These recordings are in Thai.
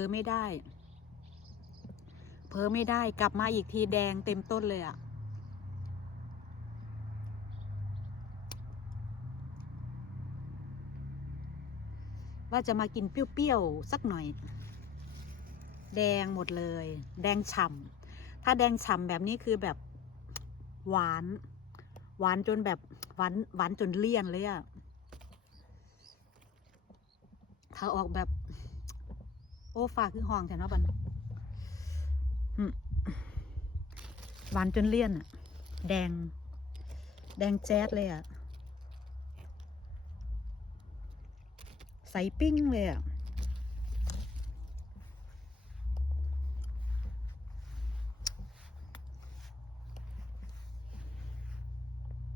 อไม่ได้ เผลอไม่ได้กลับมาอีกทีแดงเต็มต้นเลยอะว่าจะมากินเปรี้ยวๆสักหน่อย แดงหมดเลย แดงฉ่ำถ้าแดงฉ่ำแบบนี้คือแบบหวาน หวานจนแบบหวานหวานจนเลี่ยนเลยอะถ้าออกแบบ โอ้ฝากคือห้องแถวเนาะบันหวานจนเลี่ยนอะแดง แดงแจ๊ดเลยอะใสปิ้งเลยอะ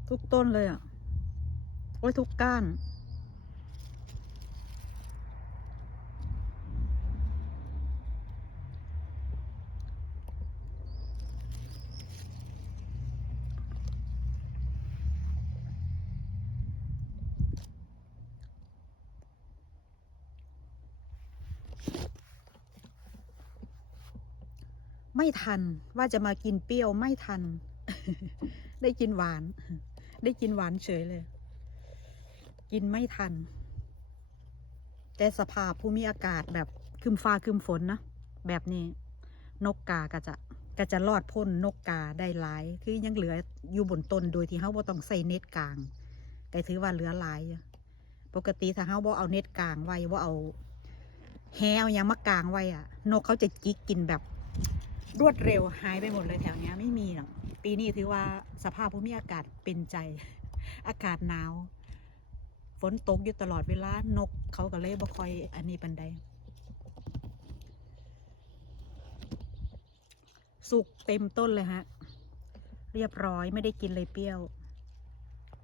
ทุกต้นเลยอะโอ้ยทุกก้าน ไม่ทันว่าจะมากินเปรี้ยวไม่ทัน ได้กินหวาน ได้กินหวานเฉยเลย กินไม่ทัน แต่สภาพภูมิอากาศแบบคืมฟ้าคืมฝนนะแบบนี้ นกกาก็จะก็จะรอดพ้นนกกาได้หลายคือยังเหลืออยู่บนต้นโดยที่เขาบ่ต้องใส่เน็ตกลางก็ถือว่าเหลือหลาย ปกติถ้าเขาบ่เอาเน็ตกลางไว้บ่เอาแฮเอาหยังมากลางไว้อะนกเขาจะจิกกินแบบ รวดเร็วหายไปหมดเลยแถวนี้ไม่มีหรอกปีนี้ถือว่าสภาพภูมิอากาศเป็นใจ อากาศหนาว ฝนตกอยู่ตลอดเวลานกเขาก็เลยบ่คอยอันนี้ปันใดสุกเต็มต้นเลยฮะ เรียบร้อยไม่ได้กินเลยเปรี้ยว